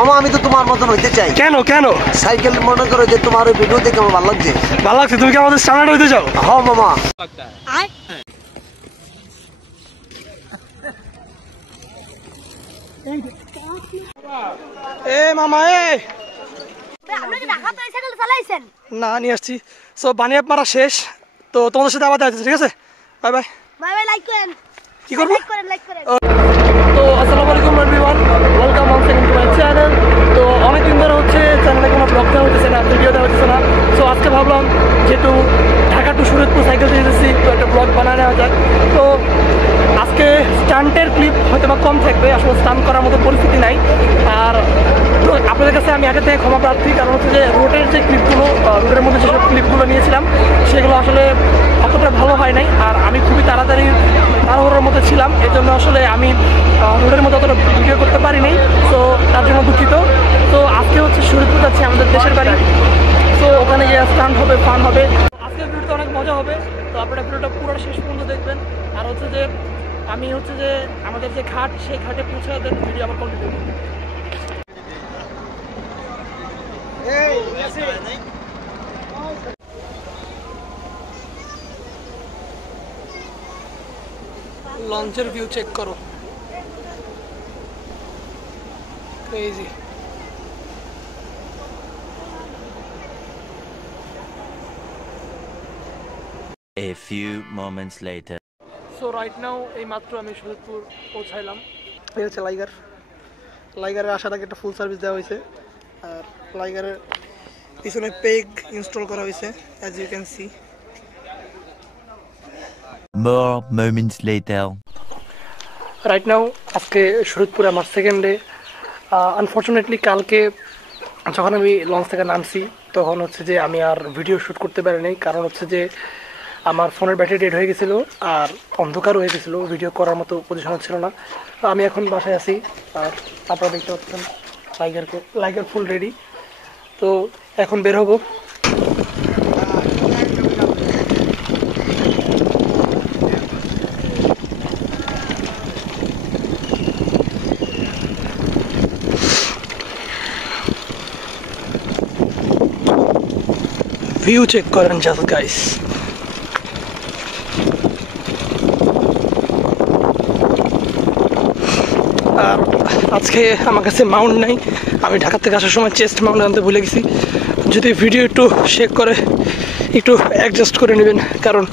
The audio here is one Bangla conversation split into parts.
মামা আমি তো তোমার মতন হইতে চাই। কেন কেন? সাইকেল মনে করো যে তোমার ওই ভিডিও দেখে আমার ভালো লাগছে। ভালো লাগছে? তুমি কি আমাদের স্ট্যান্ডার্ড হইতে চাও? হ্যাঁ মামা। এ মামা এ আপনি কি ঢাকা তো সাইকেল চালাইছেন? না নিয়ে আসছি। সো বানিয়ে মারা শেষ, তো তোমাদের সাথে আবার দেখা যাচ্ছে, ঠিক আছে? Bye bye. Bye bye. Like করেন। কি করবো? লাইক করেন। তো আসসালামু আলাইকুম everyone, welcome once again to my channel. তো অনেকদিন ধরে হচ্ছে চ্যানেলে কোনো ব্লগ দেওয়া হচ্ছে না, ভিডিও দেওয়া হচ্ছে না। সো আজকে ভাবলাম যেহেতু ঢাকা টু শরীয়তপুর সাইকেল দিয়ে এসেছি, তো একটা ব্লগ বানায় নেওয়া যাক। তো আজকে স্টান্টের ক্লিপ হয়তো বা কম থাকবে, আসলে স্টান্ট করার মতো পরিস্থিতি নাই। আর তো আপনাদের কাছে আমি আগে থেকে ক্ষমা প্রার্থী, কারণ হচ্ছে যে রোডের যে ক্লিপগুলো, রোডের মধ্যে যেসব ক্লিপগুলো নিয়েছিলাম সেগুলো আসলে অতটা ভালো হয় নাই। আর আমি খুবই তাড়াতাড়ি তাড়াহুড়োর মধ্যে ছিলাম, এই জন্য আসলে আমি রোডের মধ্যে অতটা ভিডিও করতে পারিনি। তো তার জন্য দুঃখিত। তো আজকে হচ্ছে শরীয়তপুর যাচ্ছি, আমাদের দেশের বাড়ি। তো ওখানে গিয়ে স্টান্ট হবে, ফান হবে। আজকের ভিডিওটা অনেক মজা হবে, তো আপনারা ভিডিওটা পুরো শেষ পর্যন্ত দেখবেন। আর হচ্ছে যে আমি হচ্ছে যে আমাদের যে ঘাট, সেই ঘাটে পৌঁছে দেন ভিডিও আবার কন্টিনিউ। লঞ্চের ভিউ চেক করো, crazy. A few moments later. So right now এই মাত্র আমি শরীয়তপুর পৌঁছাইলাম। এই হচ্ছে লাইগার। লাইগারের আসার আগে একটা ফুল সার্ভিস দেওয়া হয়েছে, আর লাইগারের পিছনে পেগ ইনস্টল করা হয়েছে, as you can see. More moments later. Right now আজকে শরীয়তপুরে আমার সেকেন্ড ডে। আনফর্চুনেটলি কালকে যখন আমি লঞ্চ থেকে নামছি তখন হচ্ছে যে আমি আর ভিডিও শ্যুট করতে পারিনি, কারণ হচ্ছে যে আমার ফোনের ব্যাটারি ডেড হয়ে গেছিলো আর অন্ধকার হয়ে গেছিলো, ভিডিও করার মতো পজিশন ছিল না। তো আমি এখন বাসায় আছি, আর আপনারা দেখতে পাচ্ছেন লাইগার ফুল রেডি। তো এখন বের হবো। ভিউ চেক করেন জাস্ট গাইস। আর আজকে আমার কাছে মাউন্ট নাই, আমি ঢাকা থেকে আসার সময় চেস্ট মাউন্ট আনতে ভুলে গেছি। যদি ভিডিও একটু শেক করে একটু অ্যাডজাস্ট করে নেবেন, কারণ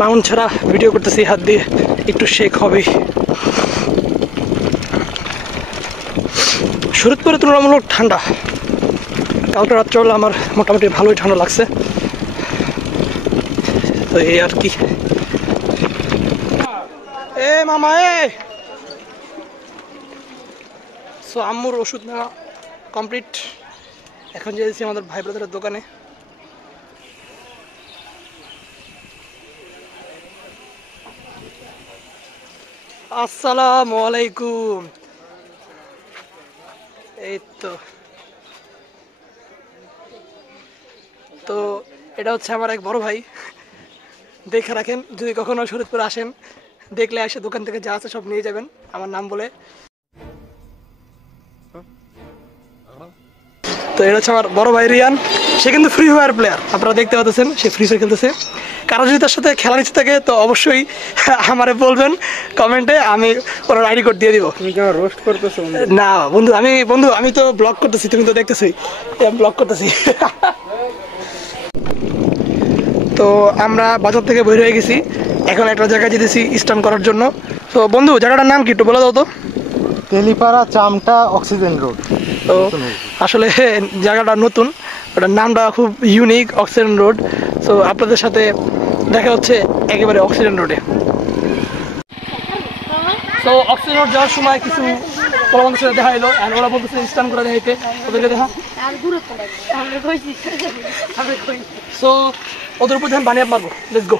মাউন্ট ছাড়া ভিডিও করতেছি হাত দিয়ে, একটু শেক হবেই। শরীয়তপুরে তুলনামূলক ঠান্ডা, কালকে রাত্রেবেলা আমার মোটামুটি ভালোই ঠান্ডা লাগছে। তো এই আর কি। এ মামা এ, সো আম্মুর ওষুধ নেওয়া কমপ্লিট। এখন যেতেছি আমাদের ভাই ব্রাদারের দোকানে। আসসালামু আলাইকুম। এই তো এটা হচ্ছে আমার এক বড় ভাই, দেখে রাখেন, যদি কখনো শরীয়তপুর আসেন দেখলে এসে দোকান থেকে যা আছে সব নিয়ে যাবেন আমার নাম বলে। তো এটা হচ্ছে আমার বড় ভাই রিয়ান, সে কিন্তু ফ্রি ফায়ার প্লেয়ার, আপনারা দেখতে পাচ্ছেন সে ফ্রি ফায়ার খেলতেছে। কারো যদি তার সাথে খেলার ইচ্ছে থাকে তো অবশ্যই আমারে বলবেন কমেন্টে, আমি ওর আইডি কোড দিয়ে দিব। তুমি কি রোস্ট করতেছো? না বন্ধু আমি তো ব্লগ করতেছি, তুমি তো দেখতেছই আমি ব্লগ করতেছি। তো আমরা বাজার থেকে বের হয়ে গেছি, এখন একটা জায়গায় যেতেছি স্টান্ট করার জন্য। তো বন্ধু জায়গাটার নাম কি একটু বলে দাও তো? Telipara চামটা oxygen road. তো আসলে জায়গাটা নতুন, ওটার নামটা খুব ইউনিক, অক্সিজেন রোড। সো আপনাদের সাথে দেখা হচ্ছে একেবারে অক্সিজেন রোডে। তো অক্সিজেন রোড যাওয়ার সময় কিছু পোলাবন্ধের সাথে দেখা এলো, আর ওরা বলতেছে স্টান করে দেখাইতে, ওদেরকে দেখা। সো ওদের উপর যখন বানিয়ে মারবো, লেটস গো।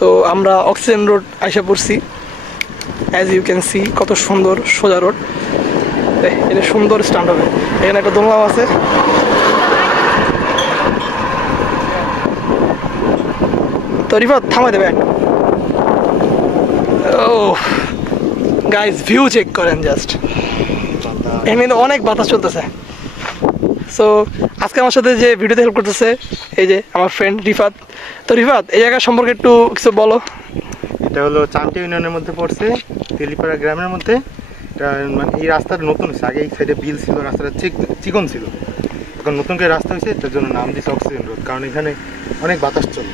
তো আমরা অক্সিজেন রোড আইসা পড়ছি, অ্যাজ ইউ ক্যান সি কত সুন্দর সোজা রোড। এটা সুন্দর স্ট্যান্ড হবে, এখানে একটা দোলনাও আছে। তো রিফাত থামাই দেবে। ও গাইস ভিউ চেক করেন জাস্ট, এমনি অনেক বাতাস চলতেছে। সো আজকে আমার সাথে যে ভিডিওতে হেল্প করতেছে এই যে আমার ফ্রেন্ড রিফাত। তো রিফাত এই জায়গা সম্পর্কে একটু কিছু বলো। এটা হলো চামটি ইউনিয়নের মধ্যে পড়ছে, তেলিপাড়া গ্রামের মধ্যে। এটা মানে এই রাস্তাটা নতুন হয়েছে, আগে এই সাইডে বিল ছিল, রাস্তাটা চিকন ছিল, এখন নতুন করে রাস্তা হয়েছে, তার জন্য নাম দিয়েছে অক্সিজেন রোড, কারণ এখানে অনেক বাতাস চলে।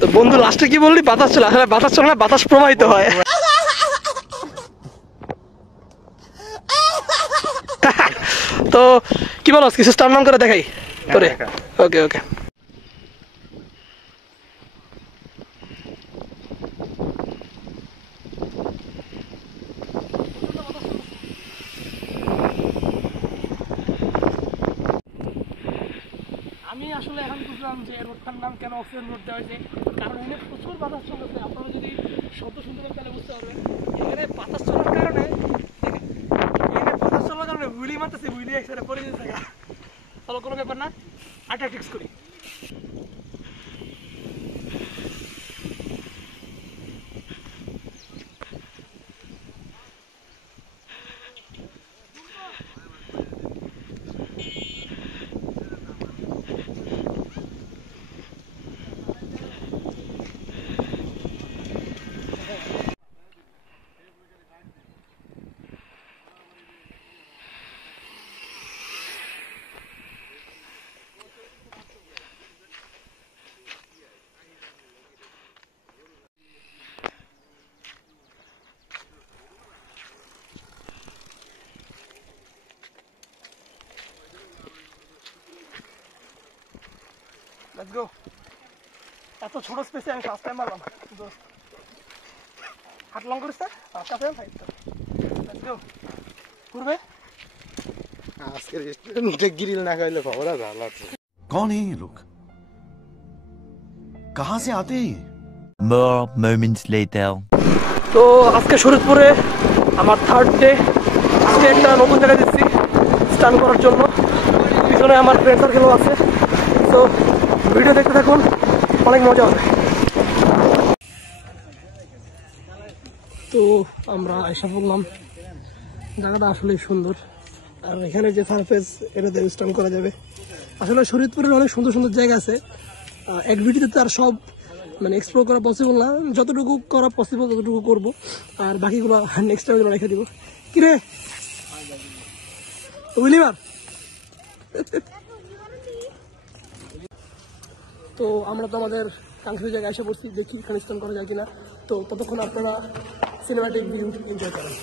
তো বন্ধু লাস্টে কি বললি? বাতাস চলে? আসলে বাতাস চলে না, বাতাস প্রবাহিত হয়। তো কি বলো, কিছু স্টার্ট করে দেখাই তোরে? ওকে ওকে। আমি আসলে এখন বুঝলাম যে রোডটার নাম কেন অক্সিজেন রোড দেওয়া হয়েছে, কারণ এখানে প্রচুর বাতাস চলতেছে। আপনারা যদি শব্দ শুনতে পান তাহলে বুঝতে পারবেন। এখানে বাতাস চলার কারণে, এখানে বাতাস চলার কারণে হুইলি মারতেছে, হুইলি এক সাইডে পড়ে যেতে থাকা। চলো কোনো ব্যাপার না, আটা ফিক্স করি। Let's go. এত ছোট স্পেসে আমি ফার্স্ট টাইম মারলাম দোস্ত। হাত লং করিস না, কাছে ফাইট তো। Let's go. ঘুরবে আজকে রেস্টুরেন্টে গ্রিল না খাইলে খবর আছে। कौन है ये लोग, कहां से आते हैं? More moments later. তো আজকে শরীয়তপুরে আমার থার্ড ডে। আজকে একটা নতুন জায়গায় দিচ্ছি স্টান করার জন্য। পিছনে আমার ফ্রেন্ড সার্কেলও আছে। তো ভিডিও দেখতে থাকুন, অনেক মজা হবে। তো আমরা এসে বললাম, জায়গাটা আসলে সুন্দর। আর এখানে যে সারফেস, এটাতে স্টান করা যাবে। আসলে শরীয়তপুরের অনেক সুন্দর সুন্দর জায়গা আছে। এক ভিডিওতে তার সব মানে এক্সপ্লোর করা পসিবল না, যতটুকু করা পসিবল ততটুকু করবো, আর বাকিগুলো নেক্সট টাইম রেখে দিব। কিরে উইলিমার? তো আমরা তো আমাদের কাঙ্ক্ষিত জায়গায় এসে পড়ছি, দেখি এখানে স্টান করা যায় কিনা। তো ততক্ষণ আপনারা সিনেমাটিক ভিউ এনজয় করেন।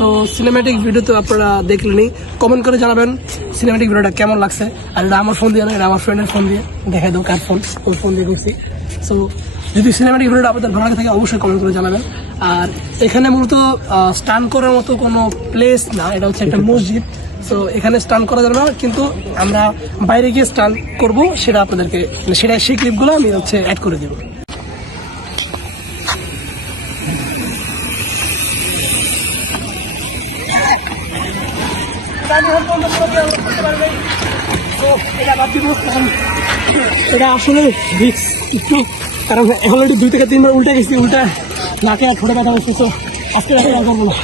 তো সিনেম্যাটিক ভিডিও তো আপনারা দেখলেনই, কমেন্ট করে জানাবেন সিনেম্যাটিক ভিডিওটা কেমন লাগছে। আর এটা আমার ফোন দিয়ে না, এটা আমার ফ্রেন্ডের ফোন দিয়ে দেখাই দেবো, কার ফোন, ওর ফোন দিয়ে করছি। সো যদি সিনেম্যাটিক ভিডিওটা আপনাদের ভালো লাগে থাকে অবশ্যই কমেন্ট করে জানাবেন। আর এখানে মূলত স্টান করার মতো কোনো প্লেস না, এটা হচ্ছে একটা মসজিদ। সো এখানে স্টান করা যাবে না, কিন্তু আমরা বাইরে গিয়ে স্টান করবো, সেটা আপনাদেরকে সেটা সেই ক্লিপগুলো আমি হচ্ছে অ্যাড করে দেবো। এটা আসলে রিস্ক একটু, কারণ অলরেডি 2 থেকে 3 বার উল্টে গেছি, উল্টা নাকে আর ঠোঁটে ব্যথা হচ্ছে। তো আজকে রাখে আর করবো না।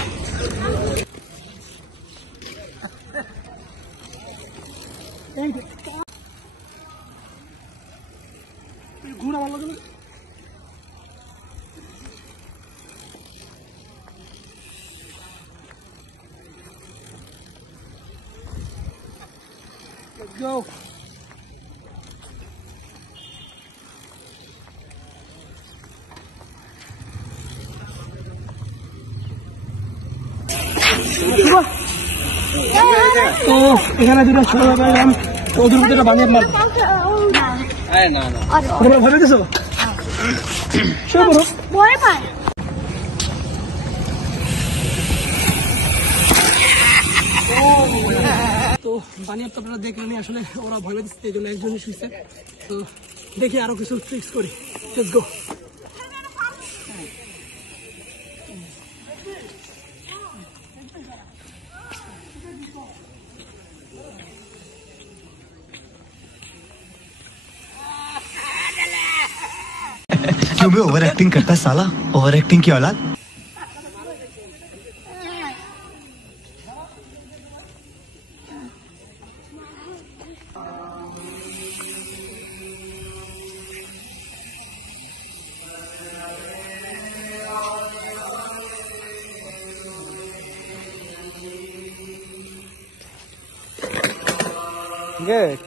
ঘুরা ভালো লাগে। go. তো এখানে দুটো ছোট পাইলাম, তো ওদের ভিতরে বানিয়ে মারব। তোমরা ভয় পেয়েছো? শুরু করো। ভয় পায়। তো বানিয়ে তো আপনারা দেখলেন, আসলে ওরা ভয় পেয়েছে, এই জন্য একজনই শুয়েছে। তো দেখি আরো কিছু ট্রিক্স করি। Let's go. क्यों भी ओवर एक्टिंग करता है साला, ओवर एक्टिंग की औलाद। Good.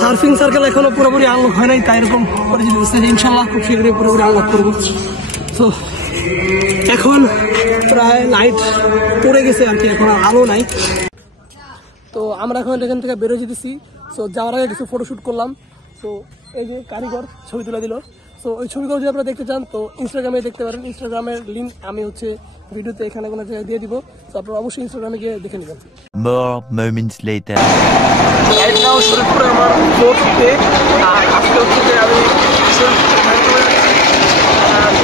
সার্ফিং সার্কেল এখনো পুরোপুরি আনলক হয় নাই, তাই এরকম পরিচিত হচ্ছে। ইনশাল্লাহ খুব শীঘ্রই পুরোপুরি আনলক করবো। তো এখন প্রায় নাইট পড়ে গেছে আর কি, এখন আর আলো নাই। তো আমরা এখন এখান থেকে বেরোয় যেতেছি। তো যাওয়ার আগে কিছু ফটোশ্যুট করলাম। তো এই যে কারিগর ছবি তুলে দিল। তো ওই ছবিগুলো যদি আপনারা দেখতে চান তো ইনস্টাগ্রামে দেখতে পারেন। ইনস্টাগ্রামের লিঙ্ক আমি হচ্ছে ভিডিওতে এখানে কোনো জায়গায় দিয়ে দিব। তো আপনারা অবশ্যই ইনস্টাগ্রামে গিয়ে দেখে নেবেন। More moments later. Right now শরীরপুরে আমার ফোর্থ ডে। আর আজকে হচ্ছে যে আমি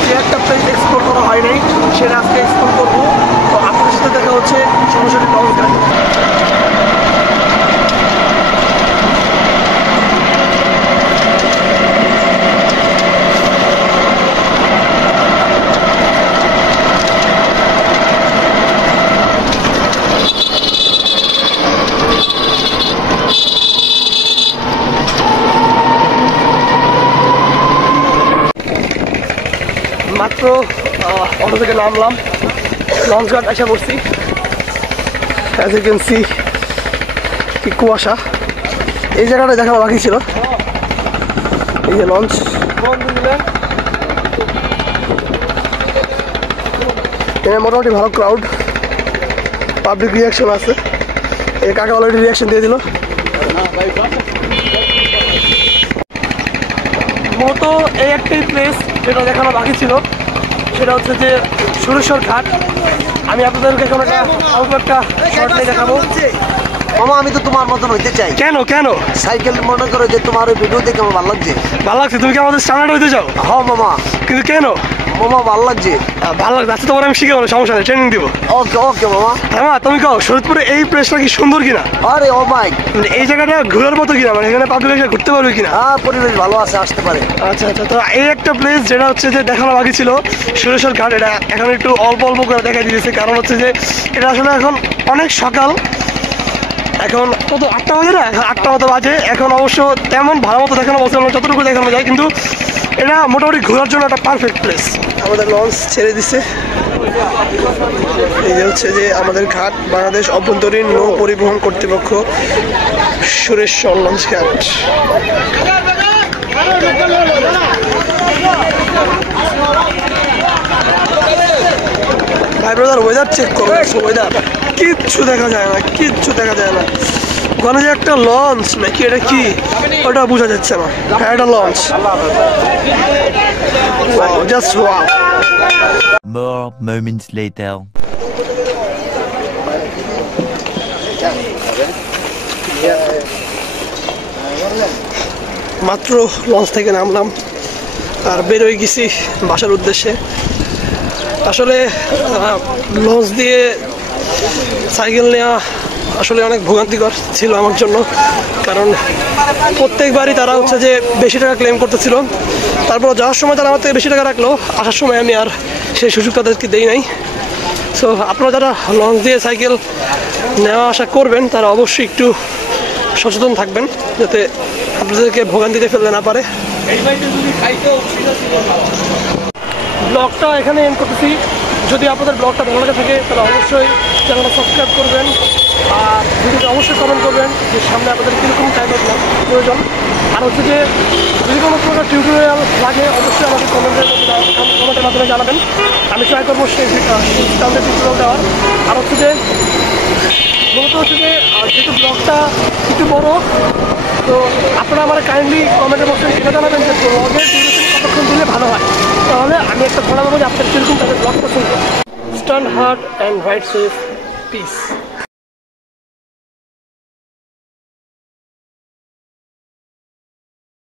যে একটা প্লেস এক্সপ্লোর করা হয় নাই সেটা আজকে এক্সপ্লোর করবো। তো আপনাদের সাথে দেখা হচ্ছে সরাসরি লঞ্চঘাট। মাত্র অটো থেকে নামলাম, লঞ্চঘাট এসে পড়ছি। অ্যাজ ইউ ক্যান সি কি কুয়াশা। এই জায়গাটা দেখানো বাকি ছিল। এই যে লঞ্চ, মোটামুটি ভালো ক্রাউড, পাবলিক রিয়াকশন আছে। এই কাকা অলরেডি রিয়াকশন দিয়ে দিল। মূলত এই একটাই প্লেস যেটা দেখানো বাকি ছিল, সেটা হচ্ছে যে সুরেশ্বর ঘাট। আমি আপনাদেরকে এখন একটা শর্ট নিয়ে দেখাবো। মামা আমি তো তোমার মতন হইতে চাই। কেন কেন? সাইকেল মনে করো যে তোমার ওই ভিডিও দেখে আমার ভালো লাগছে। ভালো লাগছে? তুমি কি আমাদের স্ট্যান্ডার্ড হইতে চাও? হ্যাঁ মামা। কিন্তু কেন? মামা ভালো লাগছে। ভালো লাগছে, আচ্ছা তোমার আমি শিখে বলো, সমস্যা নেই, ট্রেনিং দিব। ওকে ওকে মামা। হ্যাঁ তুমি কও শরীরপুরে এই প্লেসটা কি সুন্দর কিনা? আরে ও মাই, মানে এই জায়গাটা ঘোরার মতো কিনা, মানে এখানে পাবলিক এসে ঘুরতে পারবে কিনা? হ্যাঁ পরিবেশ ভালো আছে, আসতে পারে। আচ্ছা আচ্ছা। তো এই একটা প্লেস যেটা হচ্ছে যে দেখানো বাকি ছিল, সুরেশ্বর ঘাট। এটা এখন একটু অল্প অল্প করে দেখা দিয়েছে, কারণ হচ্ছে যে এটা আসলে এখন অনেক সকাল। এখন কত 8টা বাজে না? 8টা মতো বাজে। এখন অবশ্য তেমন ভালো মতো দেখানো বলছে না, যতটুকু দেখানো যায়, কিন্তু এটা মোটামুটি ঘোরার জন্য একটা পারফেক্ট প্লেস। আমাদের লঞ্চ ছেড়ে দিচ্ছে। এই যে হচ্ছে যে আমাদের ঘাট, বাংলাদেশ অভ্যন্তরীণ নৌ পরিবহন কর্তৃপক্ষ, সুরেশ্বর লঞ্চ ঘাট। ভাই ব্রাদার ওয়েদার চেক করো, ওয়েদার কিচ্ছু দেখা যায় না, কিচ্ছু দেখা যায় না। ওখানে যে একটা লঞ্চ নাকি এটা কি ওটা বোঝা যাচ্ছে না। হ্যাঁ এটা launch. Just wow. More moments later. মাত্র লঞ্চ থেকে নামলাম আর বেরোয় গেছি বাসার উদ্দেশ্যে। আসলে লঞ্চ দিয়ে সাইকেল নেওয়া আসলে অনেক ভোগান্তিকর ছিল আমার জন্য, কারণ প্রত্যেকবারই তারা হচ্ছে যে বেশি টাকা ক্লেম করতেছিল। তারপর যাওয়ার সময় তারা আমার থেকে বেশি টাকা রাখলো, আসার সময় আমি আর সেই সুযোগ তাদেরকে দেই নাই। সো আপনারা যারা লঞ্চ দিয়ে সাইকেল নেওয়া আসা করবেন তারা অবশ্যই একটু সচেতন থাকবেন, যাতে আপনাদেরকে ভোগান্তিতে ফেলতে না পারে। ব্লগটা এখানে এন্ড করতেছি। যদি আপনাদের ব্লগটা ভালো লাগে থাকে তাহলে অবশ্যই চ্যানেলটা সাবস্ক্রাইব করবেন, আর ভিডিওতে অবশ্যই কমেন্ট করবেন যে সামনে আপনাদের কীরকম টাইপের ব্লগ প্রয়োজন। আর হচ্ছে যে যদি কোনো প্রকার টিউটোরিয়াল লাগে অবশ্যই আমাকে কমেন্টের মাধ্যমে জানাবেন। আমি ট্রাই করবো সেই টাইপের টিউটোরিয়াল দেওয়ার। আর হচ্ছে যে মূলত হচ্ছে যে যেহেতু ব্লগটা একটু বড়, তো আপনারা আমার কাইন্ডলি কমেন্টের বক্সে এটা জানাবেন যে ব্লগের ডিউরেশন কতক্ষণ দিলে ভালো হয়, তাহলে আমি একটা ধরা দেবো যে আপনার কীরকম তাদের ব্লগ পছন্দ। Stand hard and right safe, piece.